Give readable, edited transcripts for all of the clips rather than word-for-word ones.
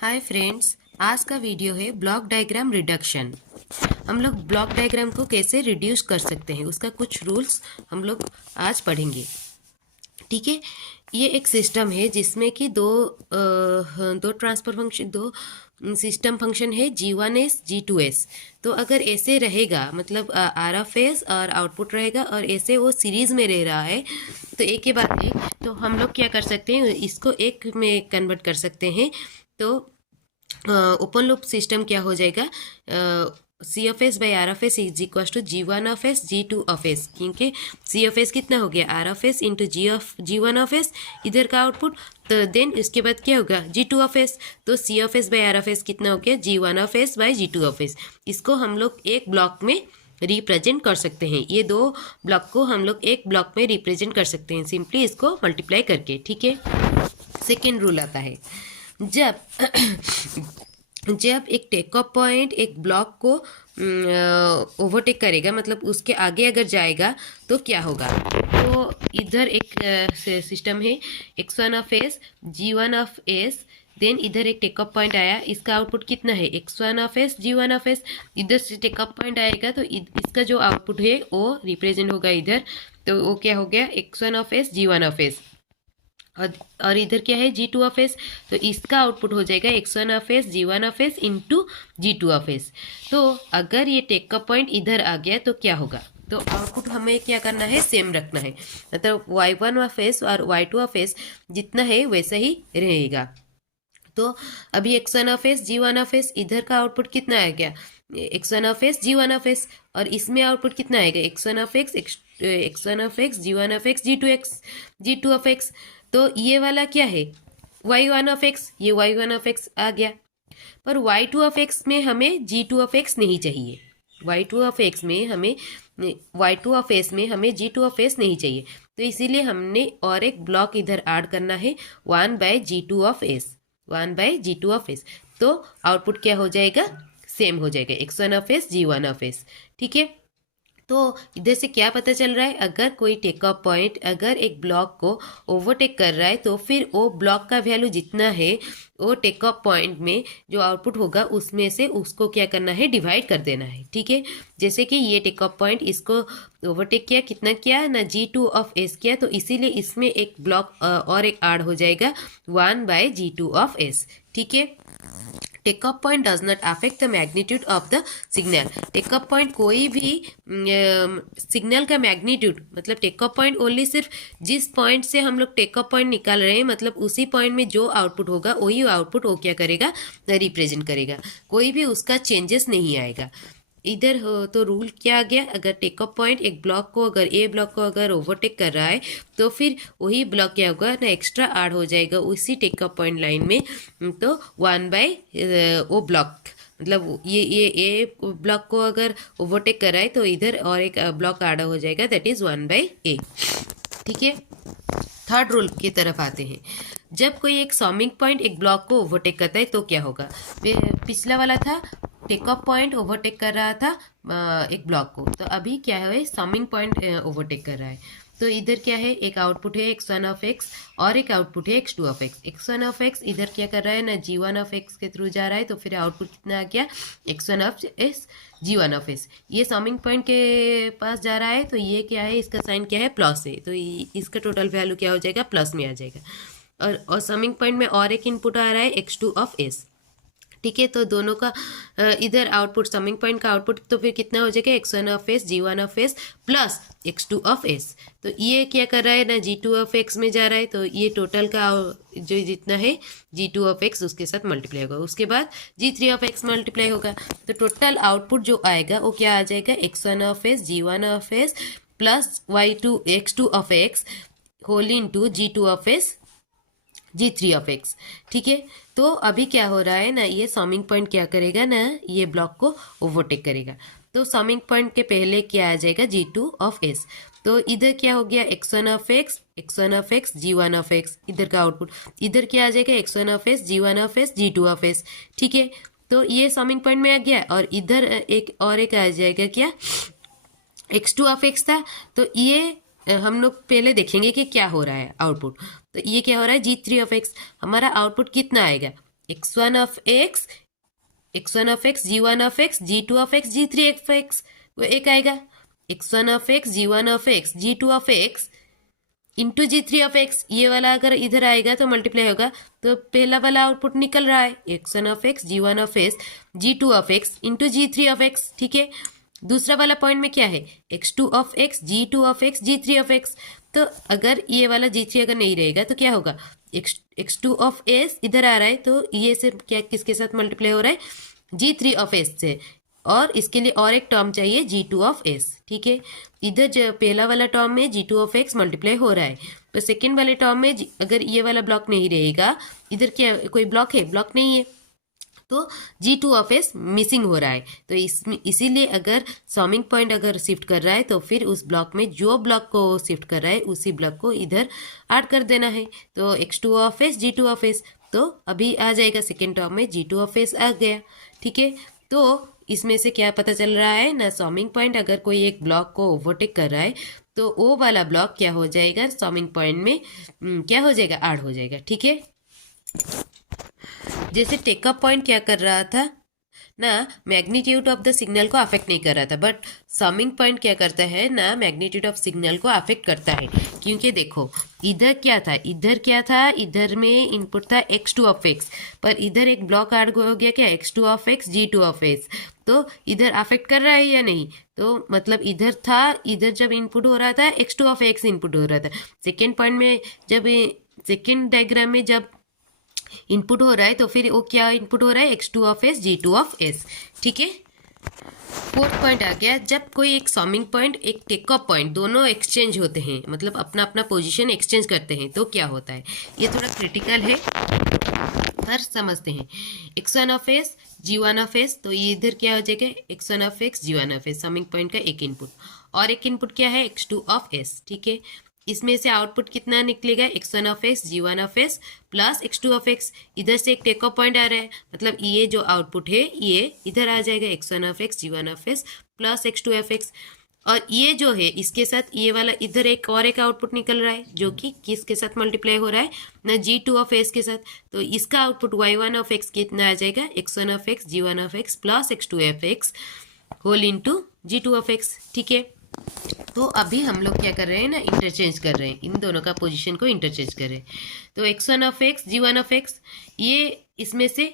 Hi friends, आज का video है ब्लॉक डायग्राम रिडक्शन। हम लोग ब्लॉक डायग्राम को कैसे रिड्यूस कर सकते हैं उसका कुछ रूल्स हम लोग आज पढ़ेंगे। ठीक है, ये एक सिस्टम है जिसमें कि दो ट्रांसफर फंक्शन, दो सिस्टम फंक्शन है G1s G2s। तो अगर ऐसे रहेगा मतलब आर ऑफ एस और आउटपुट रहेगा और ऐसे वो सीरीज में रह रहा है तो एक के बाद एक, तो हम लोग क्या कर सकते हैं, इसको एक में कन्वर्ट कर सकते हैं। तो ओपन लूप सिस्टम क्या हो जाएगा, C of S by R of S is equal to G1 of S G2 of S, क्योंकि सी ऑफ एस कितना हो गया R of S into G1 of S, इधर का आउटपुट। तो देन इसके बाद क्या होगा G2 of S, तो C of S by R of S कितना हो गया G1 of S by G2 of S। इसको हम लोग एक ब्लॉक में रिप्रेजेंट कर सकते हैं। ये दो ब्लॉक को हम लोग एक ब्लॉक में रिप्रेजेंट कर सकते हैं सिंपली इसको मल्टीप्लाई करके। ठीक है, सेकेंड रूल आता है, जब जब एक टेक ऑफ पॉइंट एक ब्लॉक को ओवरटेक करेगा, मतलब उसके आगे अगर जाएगा तो क्या होगा। तो इधर एक सिस्टम है X1 of S G1 of S, then इधर एक टेक ऑफ पॉइंट आया, इसका आउटपुट कितना है X1 of S G1 of S। इधर से टेक ऑफ पॉइंट आएगा तो इसका जो आउटपुट है वो रिप्रेजेंट होगा इधर, तो वो क्या हो गया X1 of S G1 of S। और इधर क्या है G2 of S, तो इसका आउटपुट हो जाएगा X1 of S G1 of S into G2 of S। तो अगर ये टेक का पॉइंट इधर आ गया तो क्या होगा, तो आउटपुट हमें क्या करना है, सेम रखना है, मतलब Y1 of S और Y2 of S जितना है वैसा ही रहेगा। तो अभी X1 of S G1 of S, इधर का आउटपुट कितना आ गया X1 of S G1 of S, और इसमें आउटपुट कितना आएगा X1 of X G1 of X G2 of X। तो ये वाला क्या है Y1 of X, ये Y1 of X आ गया, पर Y2 of X में हमें G2 of X नहीं चाहिए। Y2 of X में हमें Y2 of S में हमें G2 of S नहीं चाहिए, तो इसीलिए हमने और एक ब्लॉक इधर ऐड करना है 1/G2 of S। तो आउटपुट क्या हो जाएगा, सेम हो जाएगा X1 of S G1 of S। ठीक है, तो इधर से क्या पता चल रहा है, अगर कोई टेक ऑफ पॉइंट अगर एक ब्लॉक को ओवरटेक कर रहा है तो फिर वो ब्लॉक का वैल्यू जितना है वो टेक ऑफ पॉइंट में जो आउटपुट होगा उसमें से उसको क्या करना है, डिवाइड कर देना है। ठीक है, जैसे कि ये टेक ऑफ पॉइंट इसको ओवरटेक किया, कितना किया ना G2 of S किया, तो इसीलिए इसमें एक ब्लॉक और एक ऐड हो जाएगा 1/G2 of S। ठीक है, take off point does not affect the magnitude of the signal. Take off point कोई भी सिग्नल का मैग्नीट्यूड, मतलब टेक ऑफ पॉइंट ओनली सिर्फ जिस पॉइंट से हम लोग टेक ऑफ पॉइंट निकाल रहे हैं, मतलब उसी पॉइंट में जो आउटपुट होगा वही आउटपुट वो क्या करेगा, रिप्रेजेंट करेगा, कोई भी उसका चेंजेस नहीं आएगा इधर हो। तो रूल क्या आ गया, अगर टेक ऑफ पॉइंट एक ब्लॉक को अगर ए ब्लॉक को अगर ओवरटेक कर रहा है तो फिर वही ब्लॉक क्या होगा ना, एक्स्ट्रा ऐड हो जाएगा उसी टेक ऑफ पॉइंट लाइन में। तो 1/, वो ब्लॉक, मतलब ये ए ब्लॉक को अगर ओवरटेक कर रहा है तो इधर और एक ब्लॉक ऐड हो जाएगा, दैट इज 1/A। ठीक है, थर्ड रूल की तरफ आते हैं, जब कोई एक समिंग पॉइंट एक ब्लॉक को ओवरटेक करता है तो क्या होगा। पिछला वाला था टेक ऑफ पॉइंट ओवरटेक कर रहा था एक ब्लॉक को, तो अभी क्या है समिंग पॉइंट ओवरटेक कर रहा है। तो इधर क्या है, एक आउटपुट है X1 of X और एक आउटपुट है X2 of X। X1 of X इधर क्या कर रहा है ना G1 of X के थ्रू जा रहा है, तो फिर आउटपुट कितना आ गया X1 of S G1 of S। ये समिंग पॉइंट के पास जा रहा है, तो ये क्या है, इसका साइन क्या है, प्लस है, तो इसका टोटल वैल्यू क्या हो जाएगा, प्लस में आ जाएगा। और समिंग पॉइंट में और एक इनपुट आ रहा है X2 of S। ठीक है, तो दोनों का इधर आउटपुट समिंग पॉइंट का आउटपुट तो फिर कितना हो जाएगा X1 of S G1 of S plus X2 of S। तो ये क्या कर रहा है ना G2 of X में जा रहा है, तो ये टोटल का जो जितना है G2 of X उसके साथ मल्टीप्लाई होगा, उसके बाद G3 of X मल्टीप्लाई होगा, तो टोटल आउटपुट जो आएगा वो क्या आ जाएगा X1 of S G1 of S plus X2 of X whole into G2 of S G3 of X। ठीक है, तो अभी क्या हो रहा है ना, ये समिंग पॉइंट क्या करेगा ना, ये ब्लॉक को ओवरटेक करेगा, तो समिंग पॉइंट के पहले क्या आ जाएगा G2 of S। तो इधर क्या हो गया X1 of X G1 of X, इधर का आउटपुट, इधर क्या आ जाएगा X1 of S G1 of S G2 of S। ठीक है, तो ये समिंग पॉइंट में आ गया, और इधर एक और एक आ जाएगा क्या X2 of X था, तो ये हम लोग पहले देखेंगे कि क्या हो रहा है आउटपुट। तो ये क्या हो रहा है G3 of X, हमारा आउटपुट कितना आएगा x1 of x, x1 of x, g1 of x, g2 of x, g3 of x, वो एक आएगा x1 of x, g1 of x, g2 of x into g3 of x। ये वाला अगर इधर आएगा तो मल्टीप्लाई होगा, तो पहला वाला आउटपुट निकल रहा है x1 of x, g1 of x, g2 of x into g3 of x। ठीक है, दूसरा वाला पॉइंट में क्या है x2 of x, g2 of x, g3 of x। तो अगर ये वाला g3 अगर नहीं रहेगा तो क्या होगा, x2 ऑफ s इधर आ रहा है, तो ये से क्या किसके साथ मल्टीप्लाई हो रहा है, g3 ऑफ s से, और इसके लिए और एक टर्म चाहिए g2 ऑफ s। ठीक है, इधर जो पहला वाला टर्म में g2 ऑफ x मल्टीप्लाई हो रहा है, तो सेकेंड वाले टर्म में अगर ये वाला ब्लॉक नहीं रहेगा, इधर क्या कोई ब्लॉक है, ब्लॉक नहीं है, तो g2 ऑफ s मिसिंग हो रहा है। तो इसीलिए अगर समिंग पॉइंट अगर शिफ्ट कर रहा है तो फिर उस ब्लॉक में जो ब्लॉक को शिफ्ट कर रहा है उसी ब्लॉक को इधर ऐड कर देना है। तो x2 of s, g2 of s, तो अभी आ जाएगा सेकेंड टर्म में g2 ऑफ s आ गया। ठीक है, तो इसमें से क्या पता चल रहा है ना, समिंग पॉइंट अगर कोई एक ब्लॉक को ओवरटेक कर रहा है तो वो वाला ब्लॉक क्या हो जाएगा, समिंग पॉइंट में क्या हो जाएगा, ऐड हो जाएगा। ठीक है, जैसे टेकअप पॉइंट क्या कर रहा था ना, मैग्नीट्यूड ऑफ द सिग्नल को अफेक्ट नहीं कर रहा था, बट समिंग पॉइंट क्या करता है ना, मैग्नीट्यूड ऑफ सिग्नल को अफेक्ट करता है। क्योंकि देखो इधर क्या था, इधर में इनपुट था x2 ऑफ x, पर इधर एक ब्लॉक ऐड हो गया क्या, x2 of x, g2 of x, तो इधर अफेक्ट कर रहा है या नहीं, तो मतलब इधर था, इधर जब इनपुट हो रहा था x2 ऑफ x इनपुट हो रहा था, सेकेंड पॉइंट में जब सेकेंड डायग्राम में जब इनपुट हो रहा है तो फिर वो क्या इनपुट हो रहा है, x2 of s, g2 of s। ठीक है, फोर्थ पॉइंट आ गया, जब कोई एक समिंग पॉइंट एक टेकअप पॉइंट दोनों एक्सचेंज होते हैं, मतलब अपना अपना पोजीशन एक्सचेंज करते हैं, तो क्या होता है, ये थोड़ा क्रिटिकल है, पर समझते हैं। x1 of s, g1 of s, तो ये इधर क्या हो जाएगा, x1 of x, g1 of s, summing point का एक इनपुट, और एक इनपुट क्या है, x2 ऑफ s। ठीक है, इसमें से आउटपुट कितना निकलेगा, x1 of x, g1 of s plus x2 of x। इधर से एक टेकअप पॉइंट आ रहा है, मतलब ये जो आउटपुट है ये इधर आ जाएगा, x1 of x, g1 of s plus x2 of x, और ये जो है इसके साथ ये वाला इधर एक और एक आउटपुट निकल रहा है, जो कि किसके साथ मल्टीप्लाई हो रहा है ना, g2 ऑफ s के साथ। तो इसका आउटपुट y1 ऑफ x कितना आ जाएगा, x1 of x, g1 of x plus x2 of x whole into g2 of x। ठीक है, तो अभी हम लोग क्या कर रहे हैं ना, इंटरचेंज कर रहे हैं, इन दोनों का पोजीशन को इंटरचेंज कर रहे हैं। तो x1 of x, g1 of x, ये इसमें से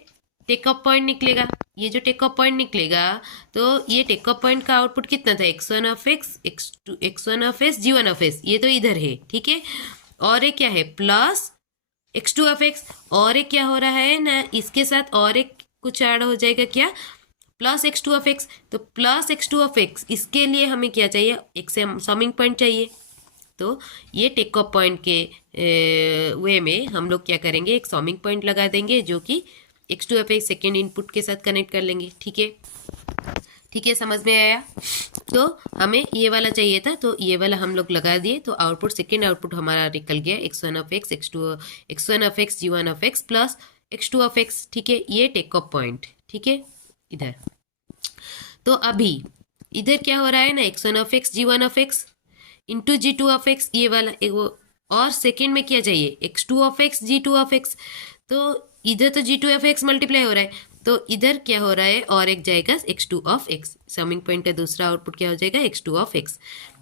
टेकअप पॉइंट निकलेगा, ये जो टेकअप पॉइंट निकलेगा, तो ये टेकअप पॉइंट का आउटपुट कितना था, x1 of x, x1 of s, g1 of s, ये तो इधर है। ठीक है, और एक क्या है, प्लस x2 ऑफ x, और एक क्या हो रहा है ना, इसके साथ और एक कुछ ऐड हो जाएगा क्या, प्लस x2 ऑफ x। तो प्लस x2 ऑफ x, इसके लिए हमें क्या चाहिए, एक समिंग पॉइंट चाहिए। तो ये टेकअप पॉइंट के वे में हम लोग क्या करेंगे, एक समिंग पॉइंट लगा देंगे, जो कि x2 of x second input के साथ कनेक्ट कर लेंगे। ठीक है, ठीक है, समझ में आया। तो हमें ये वाला चाहिए था, तो ये वाला हम लोग लगा दिए, तो आउटपुट सेकेंड आउटपुट हमारा निकल गया, x1 of x, x1 of x, g1 of x plus x2 of x। ठीक है, ये टेकअप पॉइंट। ठीक है, इधर तो अभी इधर क्या हो रहा है ना, x1 of x, g1 of x into g2 of x, ये वाला एक वो, और सेकेंड में क्या चाहिए, x2 of x, g2 of x। तो इधर तो g2 ऑफ x मल्टीप्लाई हो रहा है, तो इधर क्या हो रहा है, और एक जाएगा x2 of x, summing point का दूसरा आउटपुट क्या हो जाएगा, x2 ऑफ x।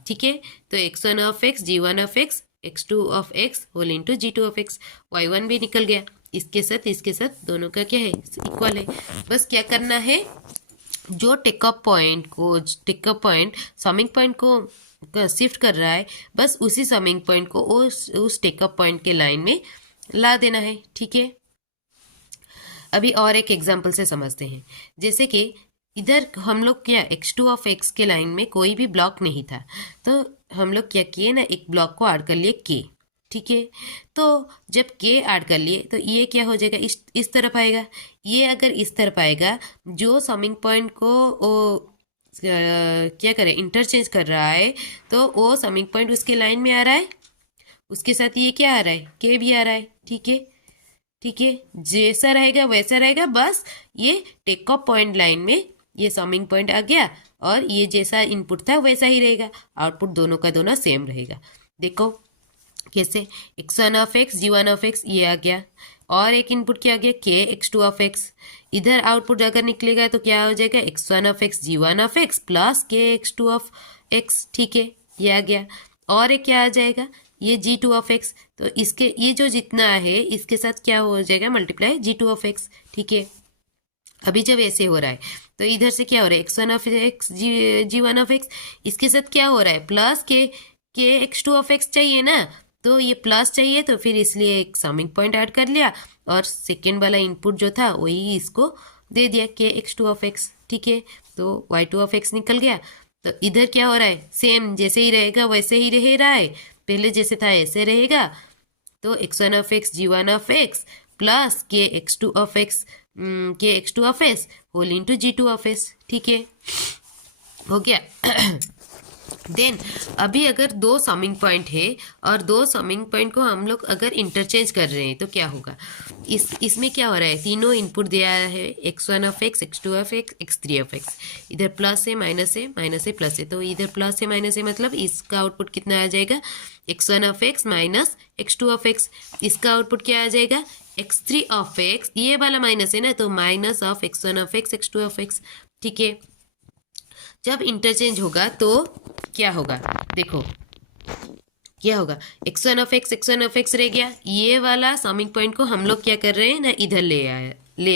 ठीक है, तो x1 of x, g1 of x, x2 of x whole into g2 of x, y1 भी निकल गया, इसके साथ दोनों का क्या है, इक्वल है। बस क्या करना है, जो टेकअप पॉइंट समिंग पॉइंट को शिफ्ट कर रहा है, बस उसी समिंग पॉइंट को उस टेकअप पॉइंट के लाइन में ला देना है। ठीक है, अभी और एक एग्जांपल से समझते हैं। जैसे कि इधर हम लोग क्या, x2 ऑफ x के लाइन में कोई भी ब्लॉक नहीं था, तो हम लोग क्या किए ना, एक ब्लॉक को ऐड कर लिए k। ठीक है, तो जब k ऐड कर लिए तो ये क्या हो जाएगा, इस तरफ आएगा, ये अगर इस तरफ आएगा, जो समिंग पॉइंट को क्या करे, इंटरचेंज कर रहा है, तो वो समिंग पॉइंट उसके लाइन में आ रहा है, उसके साथ ये क्या आ रहा है, k भी आ रहा है। ठीक है, ठीक है, जैसा रहेगा वैसा रहेगा, बस ये टेकअप पॉइंट लाइन में ये समिंग पॉइंट आ गया, और ये जैसा इनपुट था वैसा ही रहेगा, आउटपुट दोनों का दोनों सेम रहेगा। देखो कैसे, x1 of x, g1 of x ये आ गया, और एक इनपुट क्या आ गया के एक्स टू ऑफ एक्स। इधर आउटपुट अगर निकलेगा तो क्या हो जाएगा X one of X G one of X plus के एक्स टू ऑफ एक्स, ठीक है ये आ गया। और एक क्या आ जाएगा ये जी टू ऑफ एक्स, तो इसके ये जो जितना है इसके साथ क्या हो जाएगा multiply G two of X, ठीक है। अभी जब ऐसे हो रहा है तो इधर से क्या हो रहा है X one of X G one of X, इसके साथ क्या हो रहा है प्लस के एक्स टू ऑफ एक्स चाहिए ना, तो ये प्लस चाहिए तो फिर इसलिए एक समिंग पॉइंट ऐड कर लिया और सेकेंड वाला इनपुट जो था वही इसको दे दिया के एक्स टू ऑफ एक्स, ठीक है। तो वाई टू ऑफ एक्स निकल गया। तो इधर क्या हो रहा है सेम जैसे ही रहेगा वैसे ही रह रहा है, पहले जैसे था ऐसे रहेगा। तो X one of X G one of X plus के X two of X whole into G two of S, ठीक है हो गया। देन अभी अगर दो समिंग पॉइंट है और दो समिंग पॉइंट को हम लोग अगर इंटरचेंज कर रहे हैं तो क्या होगा, इसमें क्या हो रहा है तीनों इनपुट दिया है X one of x two of x, x three of X. इधर प्लस है माइनस है माइनस है प्लस है, तो इधर प्लस है माइनस है मतलब इसका आउटपुट कितना आ जाएगा X one of x minus x two of x. इसका आउटपुट क्या आ जाएगा एक्स थ्री ऑफ एक्स, ये वाला माइनस है ना तो minus of x one of x two of X, ठीक है। जब इंटरचेंज होगा तो क्या होगा देखो क्या होगा एक्स वन ऑफ एक्स रह गया, ये वाला समिंग पॉइंट को हम लोग क्या कर रहे हैं ना इधर ले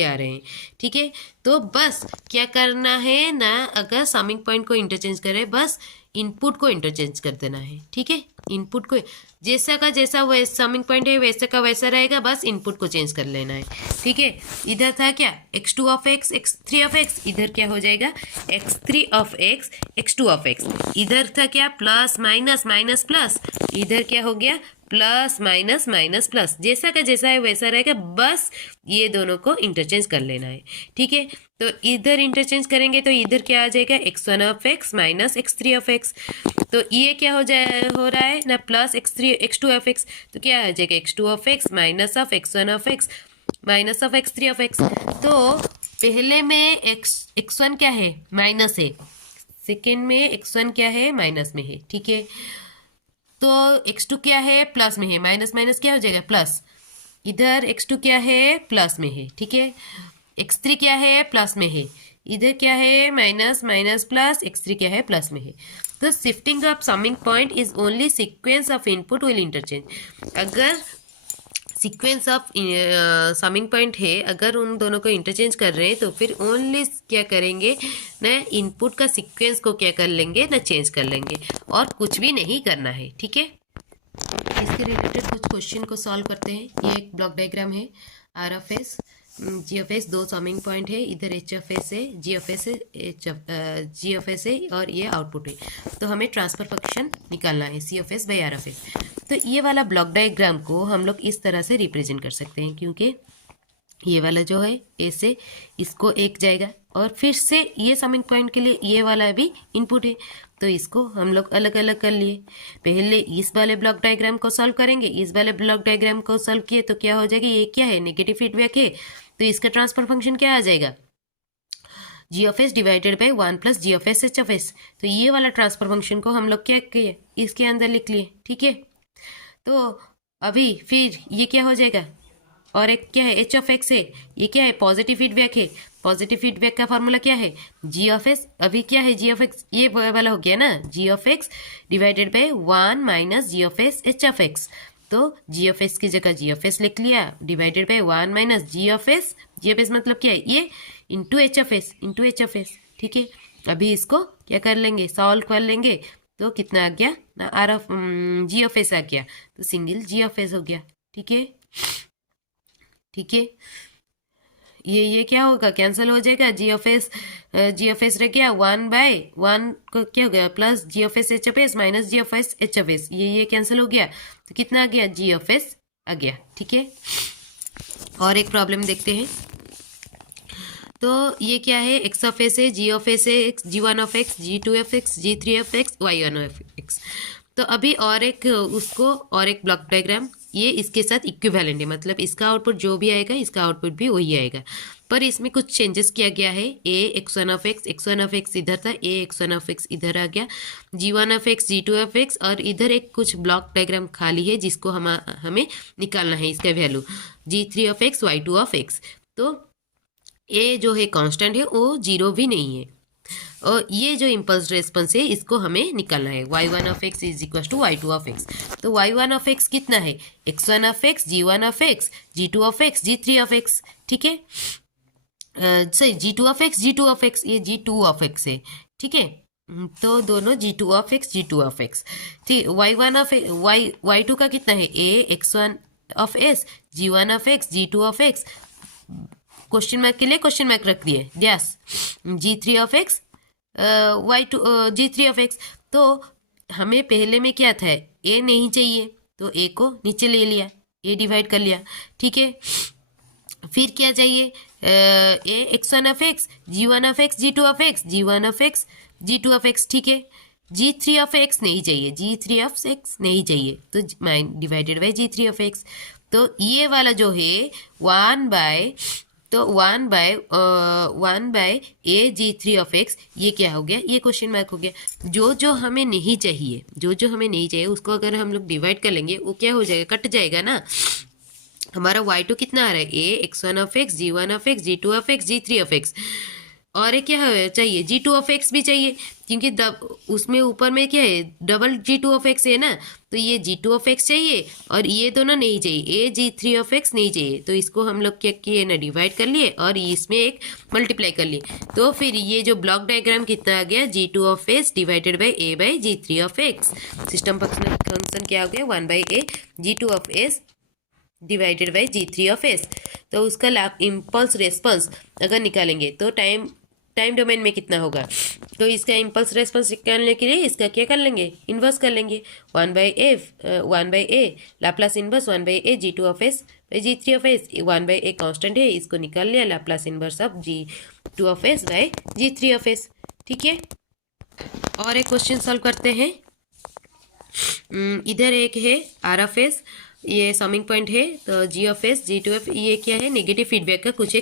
आ रहे हैं, ठीक है। तो बस क्या करना है ना अगर समिंग पॉइंट को इंटरचेंज करें बस इनपुट को इंटरचेंज कर देना है, ठीक है। इनपुट को जैसा का जैसा वो समिंग पॉइंट है वैसा का वैसा रहेगा, बस इनपुट को चेंज कर लेना है, ठीक है। इधर था क्या x two of x x three of X, इधर क्या हो जाएगा x three of x x two of X. इधर था क्या प्लस माइनस माइनस प्लस, इधर क्या हो गया प्लस माइनस माइनस प्लस, जैसा का जैसा है वैसा रहेगा, बस ये दोनों को इंटरचेंज कर लेना है, ठीक है। तो इधर इंटरचेंज करेंगे तो इधर क्या आ जाएगा X one of x minus x three of X, तो ये क्या हो रहा है ना plus x two of X, तो क्या आ जाएगा x two of x minus of x one of x minus of x three of X. तो पहले में एक्स वन क्या है माइनस है, सेकेंड में एक्स वन क्या है माइनस में है, ठीक है। तो x2 क्या है प्लस में है, माइनस माइनस क्या हो जाएगा प्लस, इधर x2 क्या है प्लस में है, ठीक है। x3 क्या है प्लस में है, इधर क्या है माइनस माइनस प्लस, x3 क्या है प्लस में है। तो shifting of summing point is only sequence of input will interchange. अगर सीक्वेंस ऑफ समिंग पॉइंट है अगर उन दोनों को इंटरचेंज कर रहे हैं तो फिर ओनली क्या करेंगे ना इनपुट का सीक्वेंस को क्या कर लेंगे ना चेंज कर लेंगे और कुछ भी नहीं करना है, ठीक है। इसके रिलेटेड कुछ क्वेश्चन को सॉल्व करते हैं। ये एक ब्लॉक डायग्राम है R of S G of S, दो समिंग पॉइंट है, इधर एच ऑफ एस है जी ऑफ एस है जी ऑफ एस है और ये आउटपुट है। तो हमें ट्रांसफर फंक्शन निकालना है C of S by R of S. तो ये वाला ब्लॉक डायग्राम को हम लोग इस तरह से रिप्रेजेंट कर सकते हैं, क्योंकि ये वाला जो है ऐसे इसको एक जाएगा और फिर से ये समिंग पॉइंट के लिए ये वाला भी इनपुट है, तो इसको हम लोग अलग अलग कर लिए। पहले इस वाले ब्लॉक डायग्राम को सॉल्व करेंगे, इस वाले ब्लॉक डायग्राम को सॉल्व किए तो क्या हो जाएगा ये क्या है नेगेटिव फीडबैक है, तो इसका ट्रांसफर फंक्शन क्या आ जाएगा G of S divided by one plus G of S H of S. तो ये वाला ट्रांसफर फंक्शन को हम लोग क्या किए इसके अंदर लिख लिए, ठीक है। तो अभी फिर ये क्या हो जाएगा और एक क्या है एच ऑफ एक्स है, ये क्या है पॉजिटिव फीडबैक है, पॉजिटिव फीडबैक का फॉर्मूला क्या है जी ऑफ एस, अभी क्या है जी ऑफ एक्स ये वाला हो गया ना G of X divided by one minus G of S H of X. तो जी ऑफ एस की जगह जी ऑफ एस लिख लिया divided by one minus G of S मतलब क्या है ये इंटू एच ऑफ एस, ठीक है। अभी इसको क्या कर लेंगे सॉल्व कर लेंगे तो कितना आ गया ना R of G of S आ गया, तो सिंगल जी ऑफ एस हो गया, ठीक है ठीक है। ये क्या होगा कैंसिल हो जाएगा, जी ऑफ एस रह गया वन बाय वन को क्या हो गया plus G of S H of S minus G of S H of S, ये कैंसिल हो गया तो कितना आ गया जी ऑफ एस आ गया, ठीक है। और एक प्रॉब्लम देखते हैं। तो ये क्या है एक्स ऑफ एस है जी ऑफ एस है X G one of X G two of X G three of X Y one of X. तो अभी और एक उसको और एक ब्लॉक डायग्राम ये इसके साथ इक्विवेलेंट है, मतलब इसका आउटपुट जो भी आएगा इसका आउटपुट भी वही आएगा। पर इसमें कुछ चेंजेस किया गया है। A X one of X इधर था, A X one of X इधर आ गया, G one of X G two of X, और इधर एक कुछ ब्लॉक डायग्राम खाली है जिसको हमें निकालना है इसका value, G three of X Y two of X. तो ए जो है कांस्टेंट है, वो जीरो भी नहीं है, और ये जो इम्पल्स रेस्पॉन्स है इसको हमें निकालना है। Y one of X is equal to Y two of X. तो वाई वन ऑफ एक्स कितना है, X one of X G one of X G two of X G three of X, ठीक है, सही G two of X G two of X, ये G two of x है, ठीक है। तो दोनों G two of X G two of X, ठीक। Y one of Y two का कितना है, A X one of S G one of X G two of X, question mark के लिए क्वेश्चन मार्क रख दिए, yes, G three of X Y two G three of X. तो हमें पहले में क्या था, ए नहीं चाहिए तो ए को नीचे ले लिया, ए डिवाइड कर लिया, ठीक है। फिर क्या चाहिए, A X one of X G one of X G two of X G one of X G two of X, ठीक है। जी थ्री ऑफ एक्स नहीं चाहिए, जी थ्री ऑफ एक्स नहीं चाहिए, तो divided by G three of X. तो ये वाला जो है वन बाय, तो one by A G three of X, ये क्या हो गया, ये क्वेश्चन मार्क हो गया। जो हमें नहीं चाहिए, जो हमें नहीं चाहिए उसको अगर हम लोग डिवाइड कर लेंगे, वो क्या हो जाएगा, कट जाएगा ना। हमारा वाई टू कितना आ रहा है, A X one of X G one of X G two of X G three of X, और एक क्या चाहिए, जी टू ऑफ एक्स भी चाहिए, क्योंकि उसमें ऊपर में क्या है, double ji two of x है ना, तो ये जी टू ऑफ एक्स चाहिए और ये दोनों नहीं चाहिए, ए जी थ्री ऑफ एक्स नहीं चाहिए। तो इसको हम लोग क्या किए ना, डिवाइड कर लिए और इसमें एक मल्टीप्लाई कर लिए। तो फिर ये जो ब्लॉक डायग्राम कितना आ गया, G two of X divided by A by G three of X. System function क्या हो गया, one by A G two of S divided by G three of S. तो उसका इम्पल्स रेस्पॉन्स अगर निकालेंगे तो टाइम डोमेन में कितना होगा, तो इसका इम्पल्स रेस्पॉन्स निकालने के लिए इसका क्या कर लेंगे, इन्वर्स कर लेंगे, one by A Laplace inverse one by A G two of S by G three of S, one by A constant है, इसको निकाल लिया, Laplace inverse of G two of S by G three of S, ठीक है। और एक question solve करते हैं। इधर एक है आर ऑफ एस, ये समिंग पॉइंट है, तो G of S G two F, ये क्या है, नेगेटिव फीडबैक का कुछ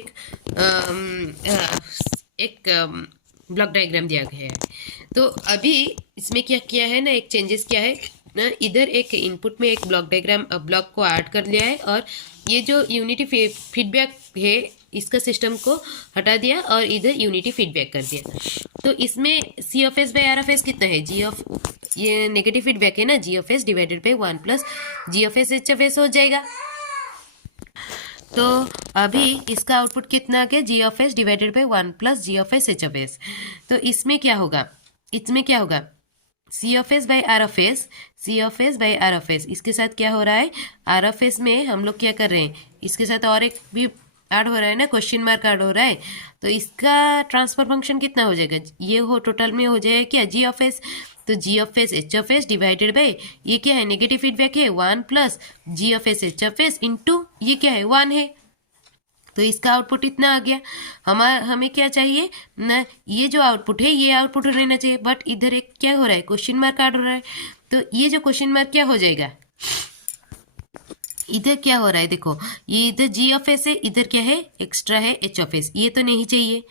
एक ब्लॉक डायग्राम दिया गया है। तो अभी इसमें क्या किया है ना, एक चेंजेस किया है ना, इधर एक इनपुट में एक ब्लॉक को ऐड कर लिया है, और ये जो यूनिटी फीडबैक है इसका सिस्टम को हटा दिया और इधर यूनिटी फीडबैक कर दिया। तो इसमें C of S by R of S कितना है, जी ऑफ, ये नेगेटिव फीडबैक है ना, G of S divided by one plus G of S H of S हो जाएगा। तो अभी इसका आउटपुट कितना आ गया, G of S divided by one plus G of S H of S. तो इसमें क्या होगा, C of S by R of S, C of S by R of S, इसके साथ क्या हो रहा है, आर ऑफ एस में हम लोग क्या कर रहे हैं, इसके साथ और एक भी ऐड हो रहा है ना, क्वेश्चन मार्क ऐड हो रहा है। तो इसका ट्रांसफर फंक्शन कितना हो जाएगा, ये हो टोटल में हो जाएगा क्या, जी ऑफ एस, तो G of S H of S divided by, ये क्या है, नेगेटिव फीडबैक है, one plus G of S H of S into ये क्या है, वन है। तो इसका आउटपुट इतना आ गया। हमें क्या चाहिए ना, ये जो आउटपुट है ये आउटपुट रहना चाहिए, बट इधर एक क्या हो रहा है, क्वेश्चन मार्क ऐड हो रहा है। तो ये जो क्वेश्चन मार्क क्या हो जाएगा, इधर क्या हो रहा है, देखो ये इधर जी ऑफ एस है, इधर क्या है, एक्स्ट्रा है एच ऑफ एस, ये तो नहीं चाहिए,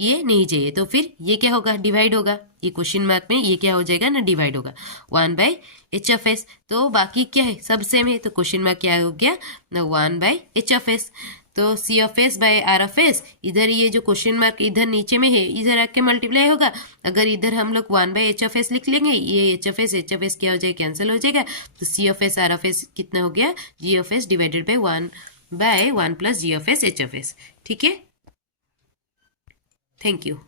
ये नहीं चाहिए, तो फिर ये क्या होगा, डिवाइड होगा, ये क्वेश्चन मार्क में ये क्या हो जाएगा ना, डिवाइड होगा, one by H of S. तो बाकी क्या है, सब सेम है, तो क्वेश्चन मार्क क्या हो गया ना, one by H of S. तो C of S by R of S, इधर ये जो क्वेश्चन मार्क इधर नीचे में है, इधर आके मल्टीप्लाई होगा। अगर इधर हम लोग one by H of S लिख लेंगे, ये एच ऑफ एस क्या हो जाएगा, कैंसिल हो जाएगा। तो C of S R of S कितना हो गया, G of S divided by one plus G of S H of S, ठीक है। Thank you.